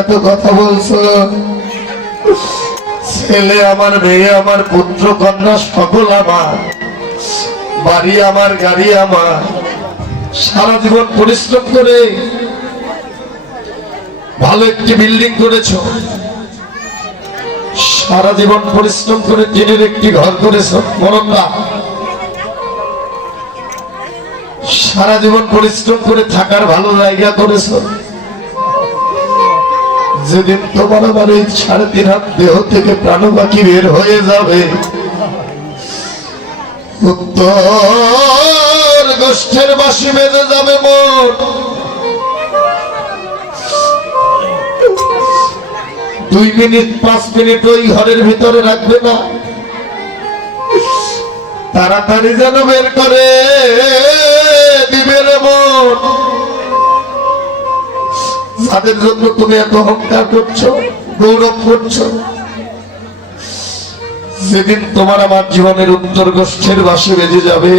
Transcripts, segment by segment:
এত কথা বলছো, ছেলে আমার, মেয়ে আমার, পুত্র কন্যা সকল আমার, বাড়ি আমার, গাড়ি আমার, সারা জীবন পরিশ্রম করে ভালো একটি বিল্ডিং করেছ, সারা জীবন পরিশ্রম করে টিনের একটি ঘর করেছ, মরণ না, সারা জীবন পরিশ্রম করে থাকার ভালো জায়গা করেছ। যেদিন তোমার আমার এই 3.5 হাত দেহ থেকে প্রাণ বাকি বের হয়ে যাবে, উত্তর গোষ্ঠের বাঁশি বেজে যাবে মোর। 2 মিনিট 5 মিনিট ওই ঘরের ভিতরে রাখবে না, তাড়াতাড়ি যেন বের করে দিবে রে মোর। যাদের জন্য তুমি এত অহংকার করছো, গৌরব করছো, যেদিন তোমার আমার জীবনের উত্তর গোষ্ঠের বাঁশি বেজে যাবে,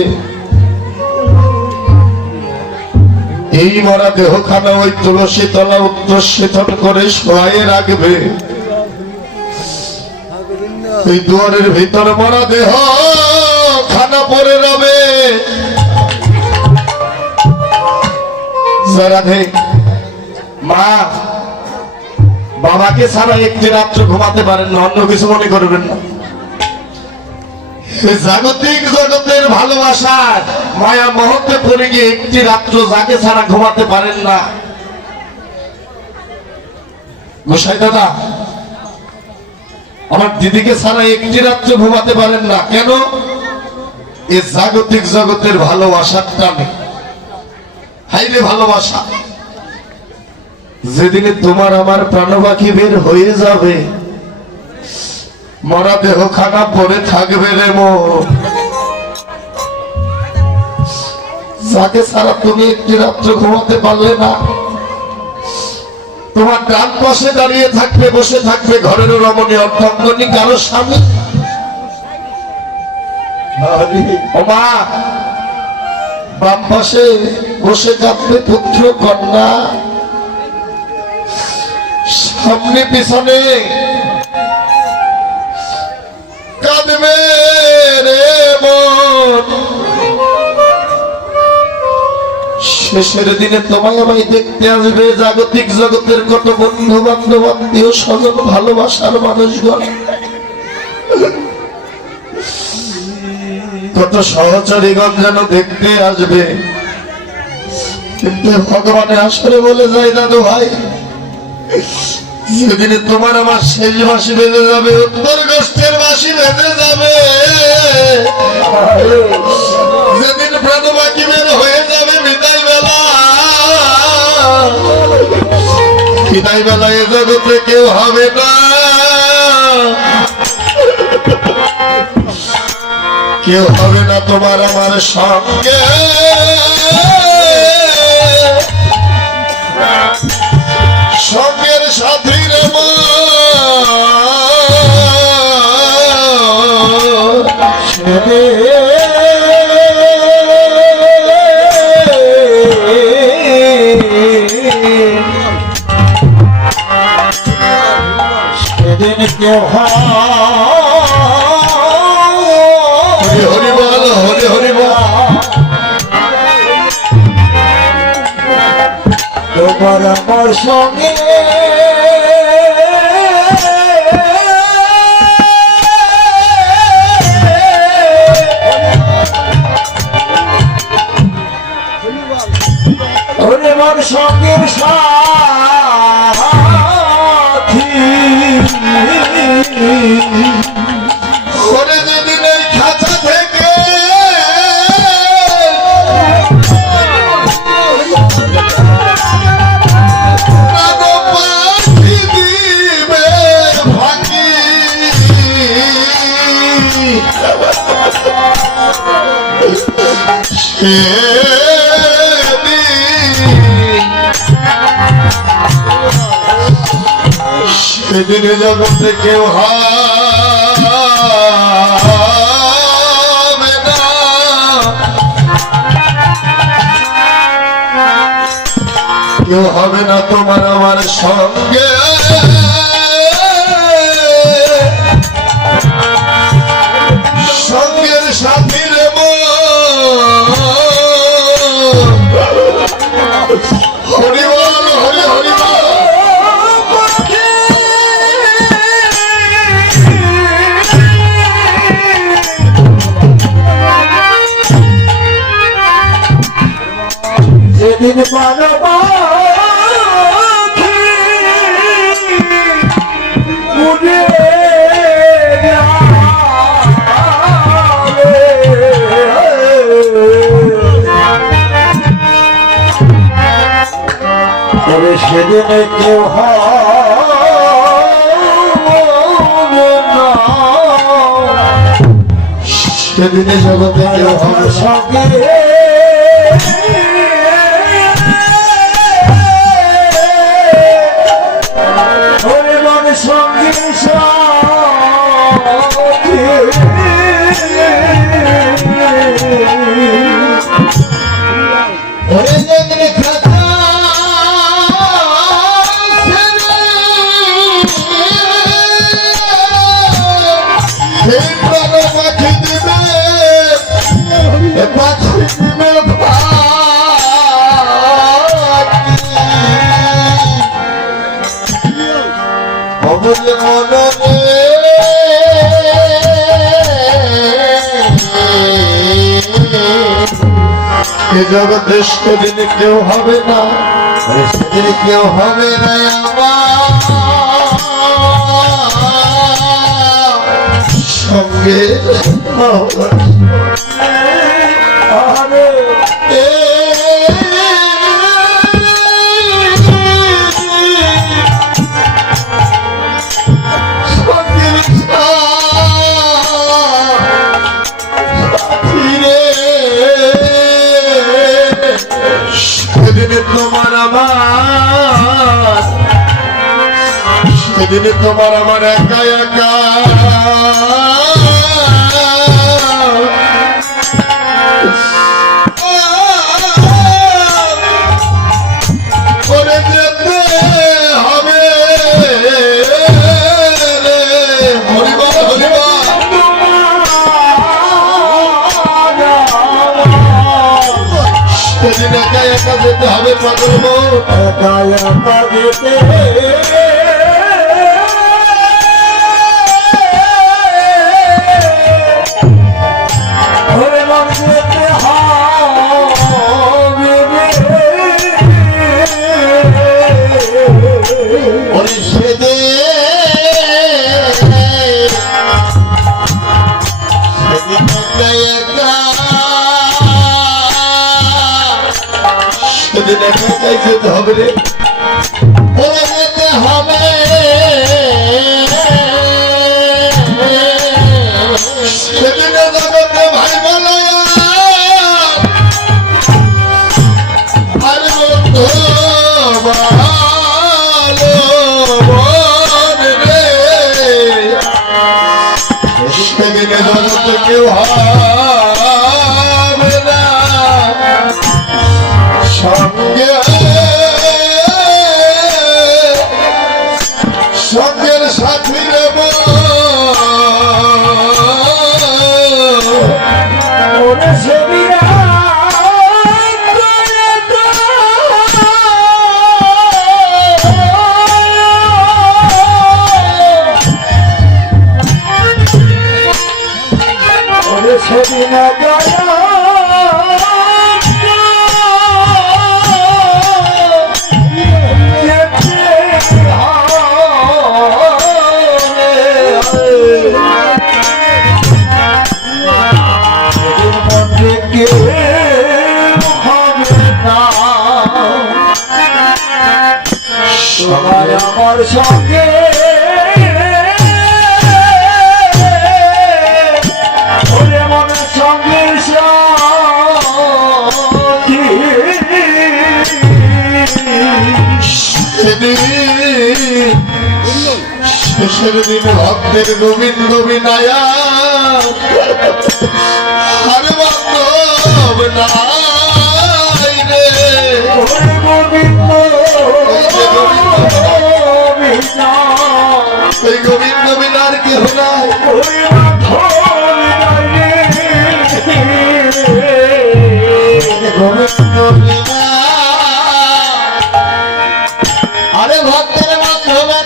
এই মরা দেহখানা ওই তুলসী তলা উত্তর শীতল করে শোয়াইয়ে রাখবে। ওই দুয়ারের ভিতর মরা দেহ খানা পড়ে রবে। রাধে মা বাবাকে ছাড়া একটি রাত্র ঘুমাতে পারেন না, অন্য কিছু মনে করবেন না। জাগতিক জগতের ভালোবাসার মায়া মহত্বে পড়ে গিয়ে একটি রাত্র যাকে ছাড়া ঘুমাতে পারেন না। গোসাই দাদা, আমার দিদিকে ছাড়া একটি রাত্র ঘুমাতে পারেন না কেন? এ জাগতিক জগতের ভালোবাসার টানে। হাইরে ভালোবাসা, যেদিনে তোমার আমার প্রাণবাকি বের হয়ে যাবে, মরা দেহ খানা পরে থাকবে রে মোর। যাকে ছাড়া তুমি একটি রাত্র ঘুমাতে পারলে না, তোমার ডান পাশে দাঁড়িয়ে থাকবে, বসে থাকবে ঘরের রমণী অর্ধাঙ্গনী কারো স্বামী। ও মা, বাম পাশে বসে থাকবে পুত্র কন্যা, সামনে পিছনে কাঁদবে রে মন। শেষের দিনে তোমায় আমায় দেখতে আসবে জাগতিক জগতের কত বন্ধু বান্ধব, আত্মীয় স্বজন, ভালোবাসার মানুষগণ, কত সহচারীগণ যেন দেখতে আসবে। কিন্তু ভগবানের আসরে বলে যায়, দাদু ভাই, যেদিনে তোমার আমার শেষ বাঁশি বেজে যাবে, উত্তর গোষ্ঠের বাঁশি বেজে যাবে, যেদিন প্রাণ বাকি বের হয়ে যাবে বিদায় বেলা, বিদায় বেলা এ জগতে কেউ হবে না, কেউ হবে না তোমার আমার সঙ্গে। সঙ্গের সাথী রে সেদিন কেউ হরি হরি বল, হরি হরি বল, তোমার আমার সঙ্গে আমার সঙ্গের সাথী, যেদিন এই খাঁচা থেকে দিবে ফাঁকি, সেদিনে জগতে কেউ হবে না, কেউ হবে না তোমার আমার সঙ্গে সঙ্গের সাথী রে হরিবল হরি হরিবল যেদিন মানব উড়ে তবে সেদিনে কেউ সেদিনে জগতে কেউ হবে সঙ্গে সঙ্গে ওরে যেদিন খাতা সেই প্রাণ পাখি দিবে পাখি দিবে অমূল্য মনরে এ জগতে সেদিন কেউ হবে না সেদিন কেউ হবে না আমার সঙ্গে সেদিনে তোমার আমার সেদিনে তোমার আমার একা একা করে যেতে হবে হরিবল হরিবল সেদিন একা একা যেতে হবে পাগল বউ একা একা যেতে ওরে মন যেতে হবে ওরে সেদিন একা একা সেদিন একা একাই যেতে হবে রে ওরে যেতে হবে সেদিনে জগতে ভাই বলায়া আর বন্ধু ভালো মন রে সেদিনে জগতে কেউ হবে না সঙ্গে সঙ্গের সাথী রে ওরে সেবিরা ওরে সেবিনা সবাই আমার সঙ্গে ওরে মনের সঙ্গে শেষের দিন ভক্তের গোবিন্দ বিনায়া আর বান্ধব নাই রে গোবিন্দ বিনা ওই গোবিন্দ বিনার কেহ নাই। ওরে মাধব নাই রে। গোবিন্দ বিনা আরে ভক্তের মাধ্যমে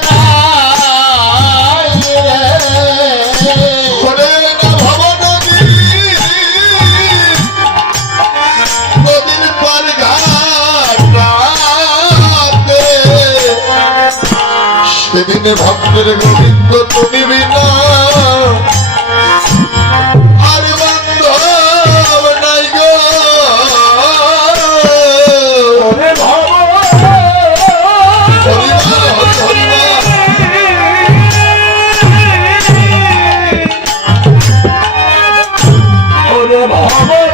সেদিনে ভক্তের গোবিন্দ তুমি বিনা আর বান্ধব নাই গো। ওরে হরিবার হরিবার ওরে ভগবান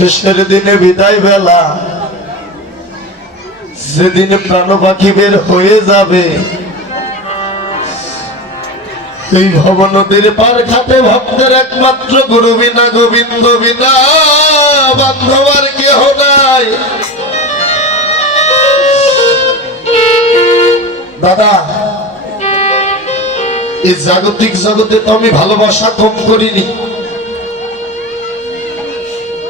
শেষের দিনে বিদায় বেলা যেদিন প্রাণ পাখি বের হয়ে যাবে এই ভব নদীর পার ঘাটে ভক্তের একমাত্র গুরু বিনা গোবিন্দ বিনা বান্ধব আর কেহ নাই। দাদা এই জাগতিক জগতে তো আমি ভালোবাসা কম করিনি,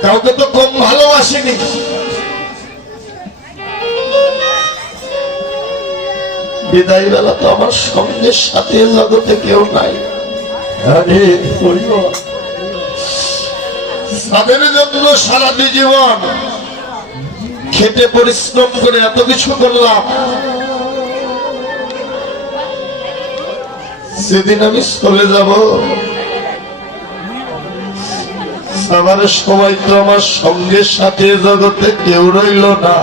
কাউকে তো কম ভালোবাসিনি। বিদায় বেলা তো আমার সঙ্গে সাথে জগতে কেউ নাই। আরে হরিবার তাদের জন্য সারাটি জীবন খেটে পরিশ্রম করে এত কিছু করলাম, সেদিন আমি চলে যাব আমার সময় তো আমার সঙ্গে সাথে জগতে কেউ রইল না।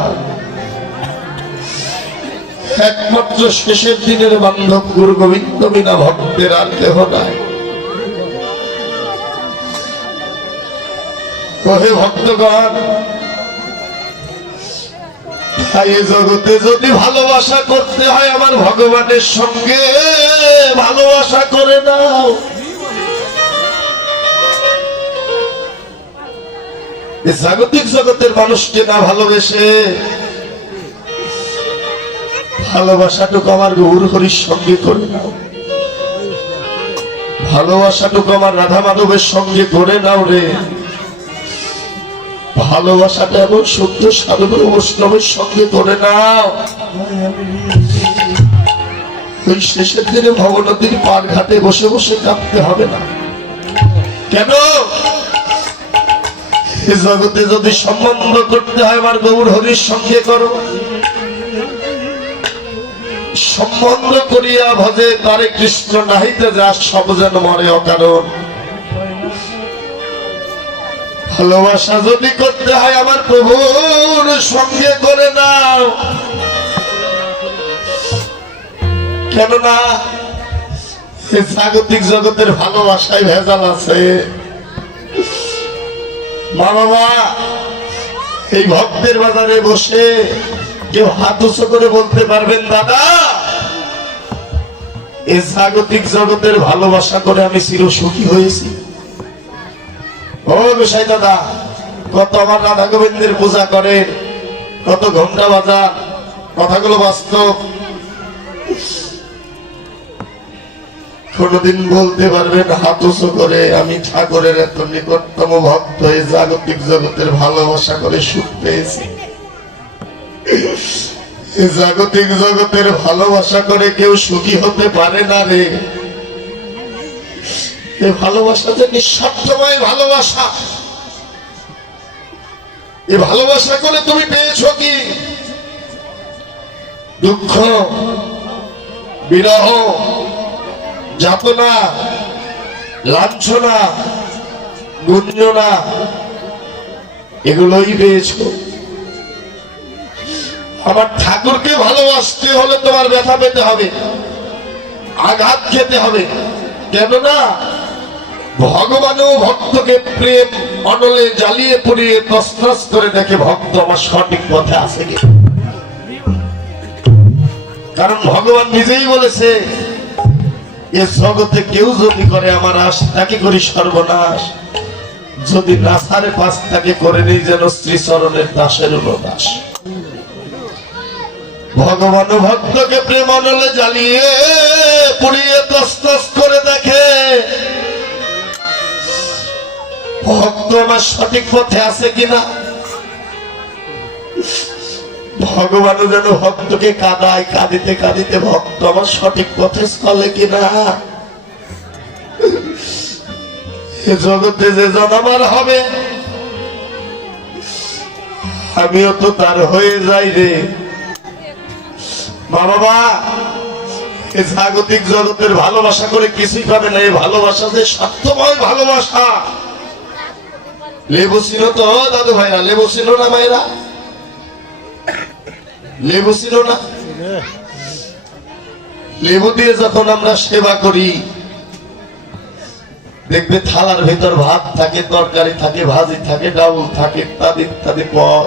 একমাত্র শেষের দিনের বান্ধব গুরু গোবিন্দ বিনা ভক্তের আর কেহ নাই। ওহে ভক্তগণ, তাই এই জগতে যদি ভালোবাসা করতে হয় আমার ভগবানের সঙ্গে ভালোবাসা করে নাও। এই জাগতিক জগতের মানুষকে না ভালোবেসে ভালোবাসাটুকু আমার গৌর হরির সঙ্গে করে নাও, ভালোবাসাটুকু আমার রাধা মাধবের সঙ্গে করে নাও রে। ভালোবাসাটা এমন শুদ্ধ সাধুগুরু বৈষ্ণবের সঙ্গে করে নাও। ওই শেষের দিনে ভবনদীর পার ঘাটে বসে বসে কাঁদতে হবে না। কেন? এই জগতে যদি সম্বন্ধ করতে হয় আমার গৌর হরির সঙ্গে করো। সম্বন্ধ করিয়া ভজে তারে কৃষ্ণ নাহিতে যা সব যেন মরে অকারণ। ভালোবাসা যদি করতে হয় আমার প্রভুর সঙ্গে করে নাও। কেননা এই জাগতিক জগতের ভালোবাসায় ভেজাল আছে। মা বাবা, এই ভক্তের বাজারে বসে কেউ হাত উঁচু করে বলতে পারবেন দাদা এই জাগতিক জগতের ভালোবাসা করে আমি চির সুখী হয়েছি? ও গোসাই দাদা, কত আমার রাধা গোবিন্দের পূজা করেন, কত ঘন্টা বাজার, কথাগুলো বাস্তব। কোনদিন বলতে পারবেন হাত উঁচু করে আমি ঠাকুরের এত নিকটতম ভক্ত, এই জাগতিক জগতের ভালোবাসা করে সুখ পেয়েছি? এই জাগতিক জগতের ভালোবাসা করে কেউ সুখী হতে পারে না রে। এই ভালোবাসা যে নিঃস্বার্থময় ভালোবাসা, এই ভালোবাসা করে তুমি পেয়েছো কি? দুঃখ, বিরহ, যাতনা, লাঞ্ছনা, গুঞ্জনা, এগুলোই পেয়েছো। আমার ঠাকুরকে ভালোবাসতে হলে তোমার ব্যথা পেতে হবে, আঘাত খেতে হবে। কেননা ভগবানও ভক্তকে প্রেম অনলে জ্বালিয়ে পুড়িয়ে তছনছ করে দেখে ভক্ত আমার সঠিক পথে আছে কি। কারণ ভগবান নিজেই বলেছে, এ জগতে কেউ যদি করে আমার আশ, তাকে করি সর্বনাশ। যদি নাসারে পাশ তাকে করে নেই যেন শ্রীচরণের দাসের দাস। ভগবান ভক্তকে প্রেম অনলে জ্বালিয়ে পুড়িয়ে তছনছ করে দেখে ভক্ত আমার সঠিক পথে আছে কিনা। ভগবানও যেন ভক্তকে কাঁদায়, কাঁদিতে কাঁদিতে ভক্ত আমার সঠিক পথে চলে কিনা। এ জগতে যে জন আমার হবে, আমিও তো তার হয়ে যাই রে। মা বাবা, এই জাগতিক জগতের ভালোবাসা করে কিছুই পাবে না। এই ভালোবাসা যে সত্যময় ভালোবাসা। লেবু ছিল তো দাদু ভাইরা, লেবু ছিল না মায়েরা, লেবু ছিল না? লেবু দিয়ে যখন আমরা সেবা করি, দেখবে থালার ভেতর ভাত থাকে, তরকারি থাকে, ভাজি থাকে, ডাউল থাকে, ইত্যাদি ইত্যাদি পদ।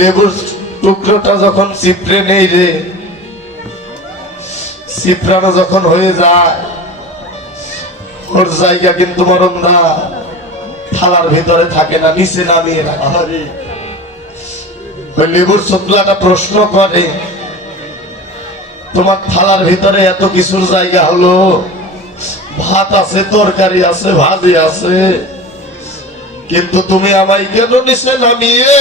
লেবুর টুকরোটা যখন চিপড়ে নেই রে, চিপড়ানো যখন হয়ে যায়, ওর জায়গা কিন্তু মরন্দা থালার ভিতরে থাকে না, নিচে নামিয়ে রাখে। ওই লেবুর চোখলাটা প্রশ্ন করে, তোমার থালার ভিতরে এত কিছুর জায়গা হলো, ভাত আছে, তরকারি আছে, ভাজি আছে, কিন্তু তুমি আমায় কেন নিচে নামিয়ে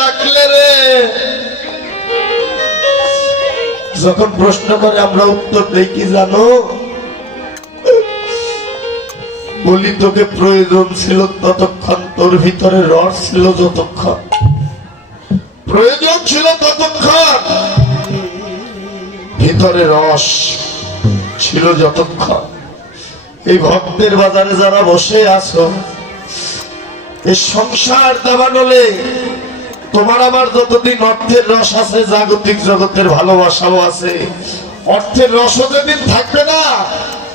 রাখলে রে? যখন প্রশ্ন করে আমরা উত্তর দেই কি জানো? বলি তোকে প্রয়োজন ছিল ততক্ষণ, তোর ভিতরে রস ছিল যতক্ষণ, প্রয়োজন ছিল ততক্ষণ, ভিতরে রস ছিল যতক্ষণ। এই ভক্তের বাজারে যারা বসে আছো, এই সংসার দাবানলে তোমার আমার যতদিন অর্থের রস আছে, জাগতিক জগতের ভালোবাসাও আছে। অর্থের রসও যেদিন থাকবে না,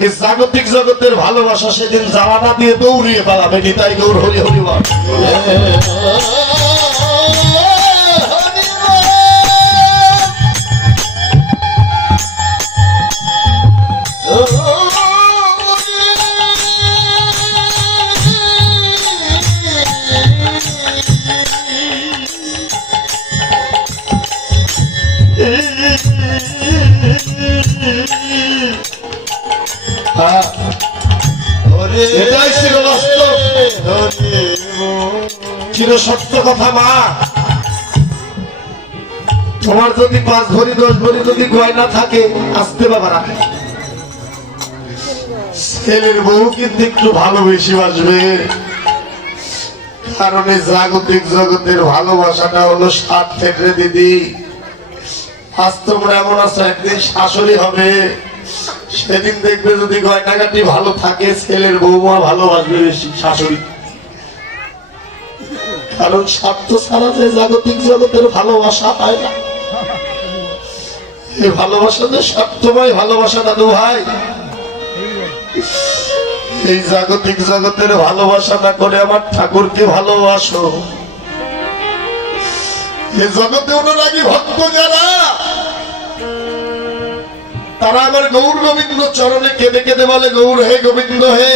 এই জাগতিক জগতের ভালোবাসা সেদিন জানানা দিয়ে দৌড়িয়ে পালাবে। নিতাই গৌর হরি হরি বল। এটাই ছিল বাস্তব, চির সত্য কথা। মা, তোমার যদি 5 ভরি 10 ভরি যদি গয়না থাকে, আসতে বাবারা, ছেলের বউ কিন্তু একটু ভালোবেসে বাসবে। কারণ এই জাগতিক জগতের ভালোবাসাটা হলো স্বার্থের রে দিদি। আজ তোমরা এমন আছো, একদিন শাশুড়ি হবে, সেদিন দেখবে যদি গয়নাগাটি ভালো থাকে, ছেলের বৌমা ভালোবাসবে বেশি শাশুড়ি। কারণ স্বার্থ ছাড়া যে জাগতিক জগতের ভালোবাসা হয় না। এই ভালোবাসা যে স্বার্থময় ভালোবাসা দাদু ভাই। এই জাগতিক জগতের ভালোবাসা না করে আমার ঠাকুরকে ভালোবাসো। এই জগতে অনুরাগী ভক্ত যারা, তারা আমার গৌর গোবিন্দ চরণে কেঁদে কেঁদে বলে, গৌর হে গোবিন্দ হে।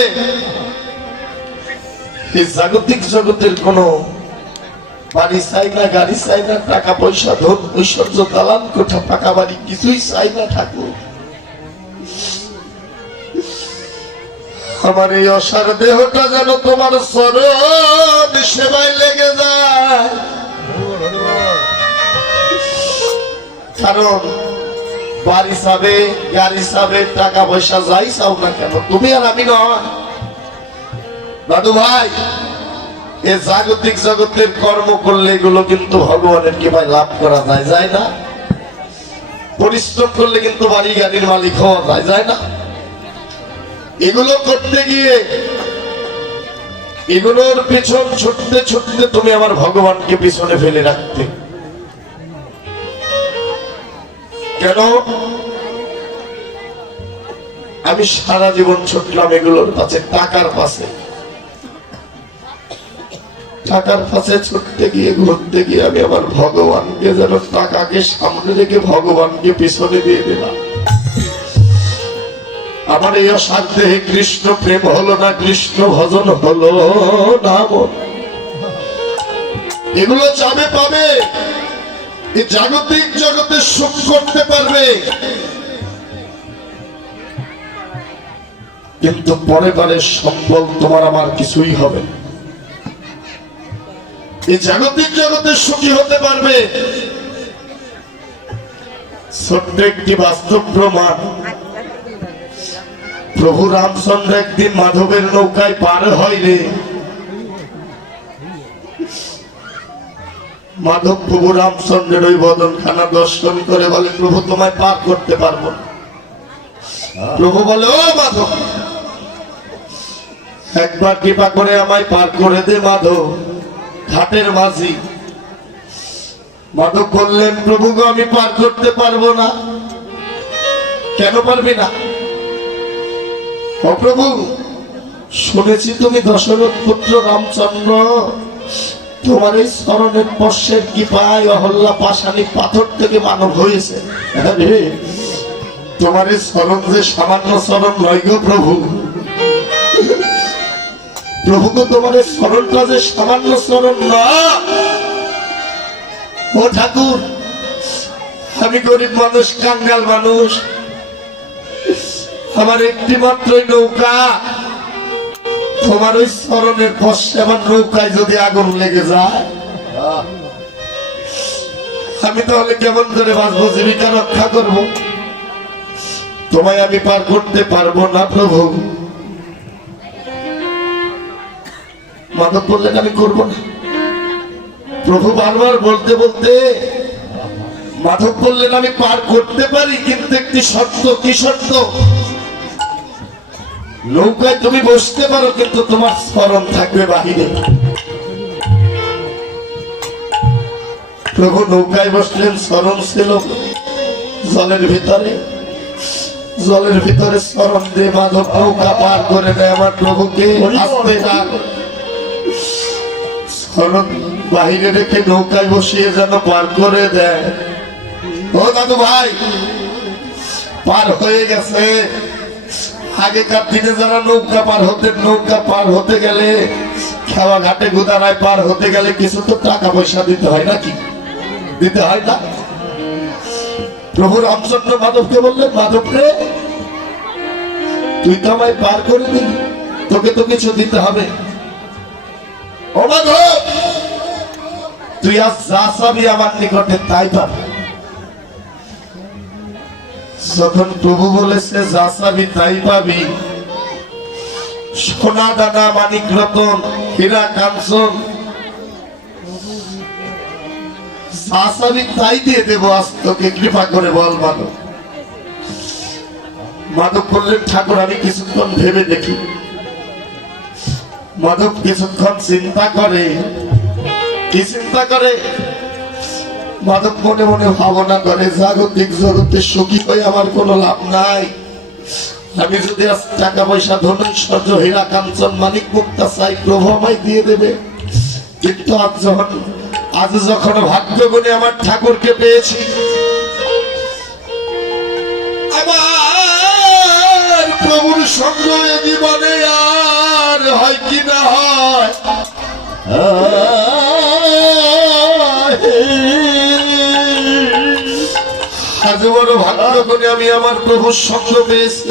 এই জাগতিক জগতের কোন বাড়ি চাই না, গাড়ি চাই না, টাকা পয়সা, ধন ঐশ্বর্য, দালান কোঠা, পাকা বাড়ি কিছুই চাই না ঠাকুর। আমার এই অসার দেহটা যেন তোমার চরণ সেবায় লেগে যায়। কারণ বাড়ি চাবে, গাড়ি চাবে, টাকা পয়সা যাই চাও না কেন, তুমি আর আমি নয় দাদু ভাই। এ জাগতিক জগতের কর্ম করলে এগুলো কিন্তু ভগবানের কৃপায় লাভ করা যায়, যায় না? পরিশ্রম করলে কিন্তু বাড়ি গাড়ির মালিক হওয়া যায়, যায় না? এগুলো করতে গিয়ে, এগুলোর পিছন ছুটতে ছুটতে তুমি আমার ভগবানকে পিছনে ফেলে রাখতে কেন? আমি সারা জীবন ছুটলাম এগুলোর পাশে, টাকার পাশে। টাকার পাশে ছুটতে গিয়ে, ঘুরতে গিয়ে আমি আমার ভগবানকে যেন টাকাকে সামনে রেখে ভগবানকে পিছনে দিয়ে দিলাম। আমার এই অসাধ্যে কৃষ্ণ প্রেম হলো না, কৃষ্ণ ভজন হলো না। এগুলো চাবে পাবে, এই জাগতিক জগতে সুখ করতে পারবে, কিন্তু পরে পরে সম্বল তোমার আমার কিছুই হবে। এই জাগতিক জগতে সুখী হতে পারবে। ছোট্ট একটি বাস্তব প্রমাণ, প্রভু রামচন্দ্র একদিন মাধবের নৌকায় পার হয় রে। মাধব প্রভু রামচন্দ্রের ওই বদনখানা দর্শন করে বলে, প্রভু তোমায় পার করতে পারবো না। প্রভু বলে, ও মাধব, একবার কৃপা করে আমায় পার করে দে মাধব, ঘাটের মাঝি। মাধব বললেন, প্রভু গো আমি পার করতে পারবো না। কেন পারবি না? ও প্রভু, শুনেছি তুমি দশরথ পুত্র রামচন্দ্র, তোমার এই চরণের স্পর্শের কৃপায় অহল্যা পাষাণী পাথর থেকে মানব হয়েছে। তোমার এই চরণ যে সামান্য চরণ নয় গো প্রভু। প্রভু তো তোমার এই চরণটা যে সামান্য চরণ না। ও ঠাকুর, আমি গরিব মানুষ, কাঙ্গাল মানুষ, আমার একটি মাত্রই নৌকা, তোমার ওই চরণের স্পর্শে আমার নৌকায় যদি আগুন লেগে যায়, আমি তাহলে কেমন করে বাঁচবো, জীবিকা রক্ষা করব? তোমায় আমি পার করতে পারবো না প্রভু। মাধব বললেন, আমি করব না। প্রভু বারবার বলতে বলতে মাধব বললেন, আমি পার করতে পারি, কিন্তু একটি শর্ত। কি শর্ত? নৌকায় তুমি বসতে পারো, কিন্তু তোমার স্মরণ থাকবে বাহিরে। প্রভু নৌকায় বসলেন, স্মরণ ছিল জলের ভিতরে। জলের ভিতরে স্মরণ দিয়ে মাধব নৌকা পার করে দেয় আমার প্রভুকে। আসতে ডাক, স্মরণ বাহিরে রেখে নৌকায় বসিয়ে যেন পার করে দেয়। ও দাদু ভাই, পার হয়ে গেছে। আগেকার দিনে যারা নৌকা পার হতেন, নৌকা পার হতে গেলে, খেওয়া ঘাটে গুদারায় পার হতে গেলে কিছু তো টাকা পয়সা দিতে হয় নাকি? দিতে হয় না? প্রভু রামচন্দ্র মাধবকে বললেন, মাধব রে, তুই তো আমায় পার করে দিলি, তোকে তো কিছু দিতে হবে। ও মাধব, তুই আজ যা চাবি আমার নিকটে তাই পাবি। যখন প্রভু বলেছে যা চাবি তাই পাবি, সোনা দানা মানিক রতন হীরা কাঞ্চন যা চাবি তাই দিয়ে দেবো, আজ তোকে কৃপা করে বল মাধব। মাধব বললেন, ঠাকুর আমি কিছুক্ষণ ভেবে দেখি। মাধব কিছুক্ষণ চিন্তা করে। কি চিন্তা করে? মাধব মনে মনে ভাবনা করে, জাগতিক জগতে সুখী হয়ে আমার কোনো লাভ নাই। আমি যদি আজ টাকা পয়সা, ধন ঐশ্বর্য, হীরা কাঞ্চন মানিক মুক্তা চাই, প্রভু আমায় দিয়ে দেবে। কিন্তু আজ যখন ভাগ্য গুণে আমার ঠাকুরকে পেয়েছি, আমার প্রভুর সঙ্গ এ জীবনে আর হয় কি না হয়, বড় ভাগ্য করে আমি আমার প্রভুর সঙ্গ পেয়েছি।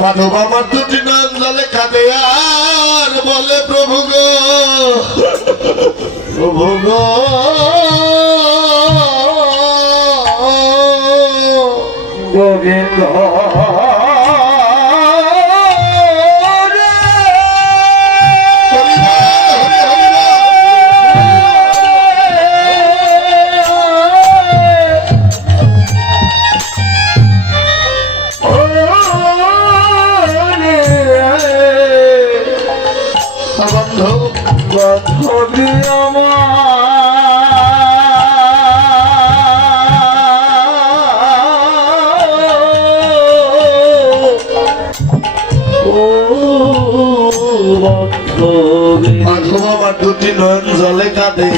মাধব আমার দুটি নয়ন জলে কাঁদে আর বলে প্রভু গো, প্রভু গো, গোবিন্দ বান্ধবী মাধব আমার দুটি নয়ন জলে কাঁদে,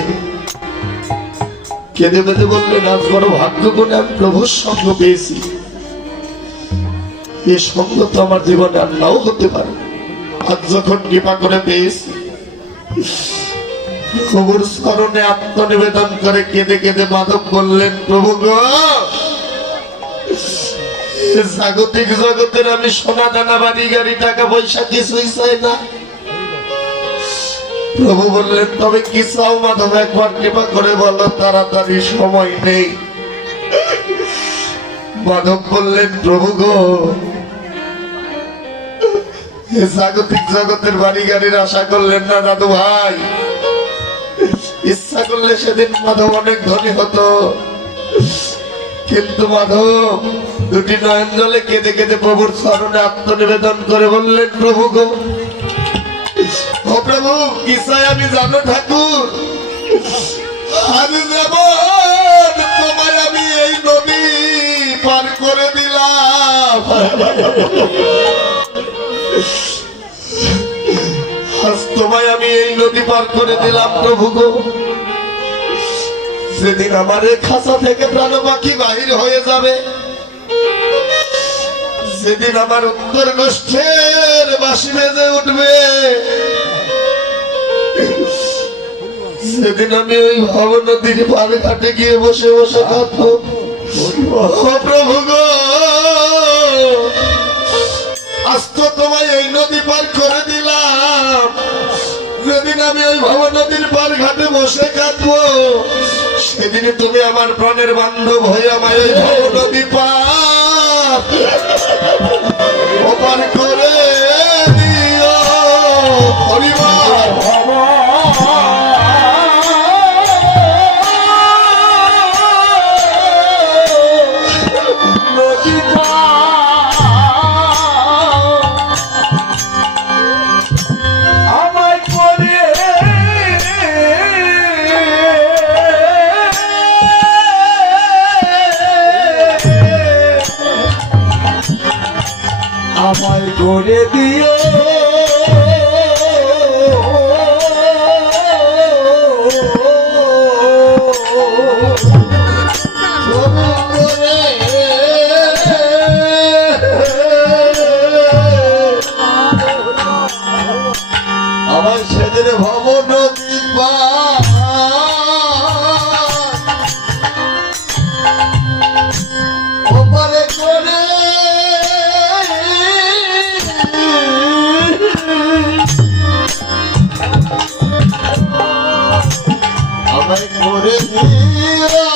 কেঁদে বেঁধে বললেন আজ বড় ভাগ্য করে আমি প্রভুর সঙ্গ পেয়েছি। এ সঙ্গ তো আমার জীবনে আর নাও হতে পারে, আজ যখন কৃপা করে পেয়েছি। প্রভুর স্মরণে আত্মনিবেদন করে কেঁদে কেঁদে মাধব বললেন প্রভু গো, জাগতিক জগতের আমি সোনা দানা বাড়ি গাড়ি টাকা পয়সা কিছুই চাই না। প্রভু বললেন তবে কি চাও মাধব, একবার কৃপা করে বলো, তাড়াতাড়ি সময় নেই। মাধব বললেন প্রভু গো, জাগতিক জগতের বাড়ি গাড়ির আশা করলেন না দাদু ভাই। ইচ্ছা করলে সেদিন মাধব অনেক ধনী হতো, কিন্তু মাধব দুটি নয়ন জলে কেঁদে কেঁদে প্রভুর চরণে আত্মনিবেদন করে বললেন প্রভু গো, ও প্রভু কি চাই আমি জানো ঠাকুর, আজ যেমন তোমায় আমি এই নদী পার করে দিলাম, আজ তোমায় আমি এই নদী পার করে দিলাম প্রভু গো, সেদিন আমার এই খাঁচা থেকে প্রাণ পাখি বাহির হয়ে যাবে, সেদিন আমার উত্তর গোষ্ঠের বাঁশি বেজে উঠবে, সেদিন আমি ওই ভব নদীর পার ঘাটে গিয়ে বসে বসে কাঁদবো। ও প্রভু গো, আজ তো তোমায় এই নদী পার করে দিলাম, যেদিন আমি ওই ভব নদীর পার ঘাটে বসে কাঁদবো, সেদিন তুমি আমার প্রাণের বান্ধব হয়ে আমায় ওই ভব নদী পার ওপার করে দিও। পরিবার আমায় করে দিও, আমার সেদিন ভব নদী পার ওপারে করে আমায় করে দিও।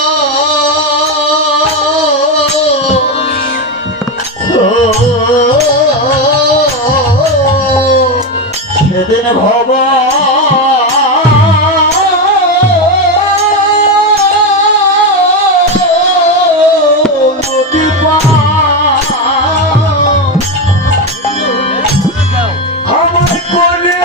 সেদিন ভব নদী পার আমায় করে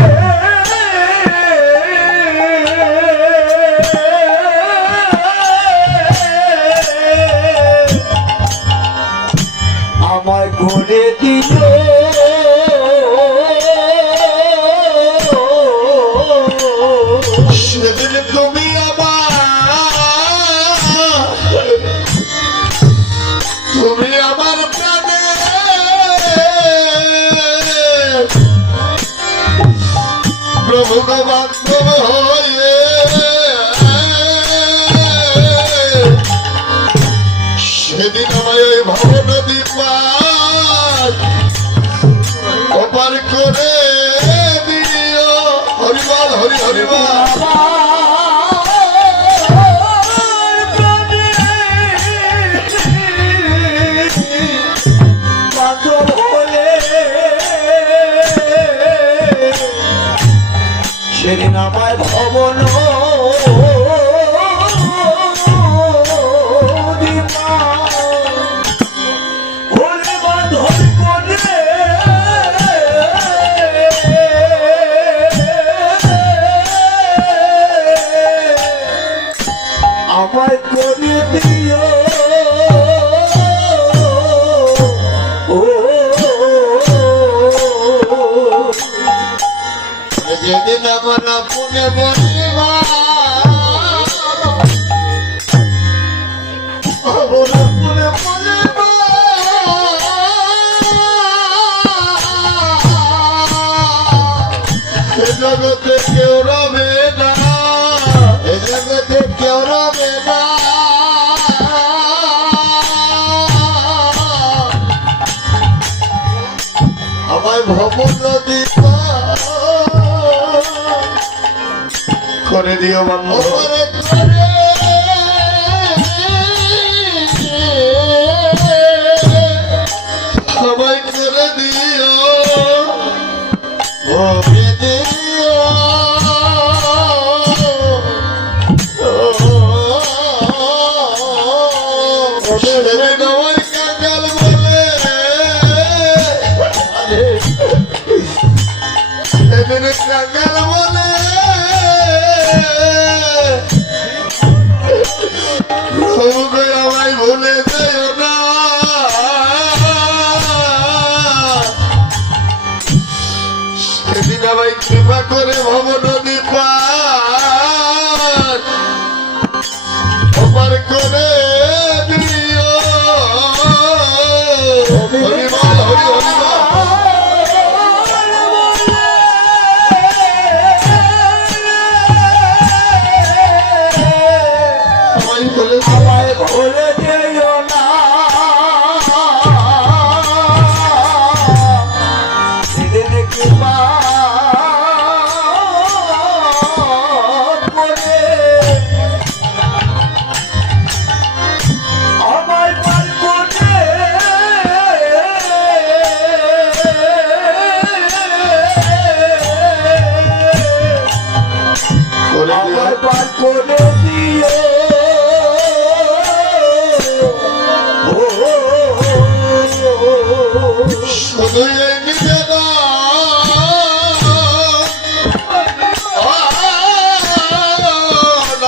আমায় করে দিও, সেদিন তুমি আমার প্রাণে প্রভু বান্ধব হয়ে করে দিও হরিবল হরি হরিবল সেদিন আমায় ভবন আমায় করে দিও যেদিন আমার পুনে বলিবা পুনে বলিবা এ জগতে কেউ রবে না এ জগতে কেউ রবে না আমায় ভবন নদী করে দিও বন্ধু সবাই করে দিও করে দিও সেদিন আমার কাঙ্গাল বলে সেদিন কাঙ্গাল বলে আমায় ভুলে যেও না সেদিন আমায় কৃপা করে ভব নদী পার অপার করে দিও হরিবল হরি হরিবল আমায় ভুলে যেও না সেদিন কৃপা করে আমায় পার করে আমায় পার করে দিও শুধু এই নিবেদন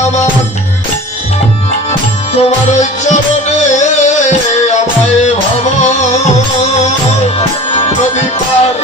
আমার তোমার ওই চরণে আমায় ভাব নদী পার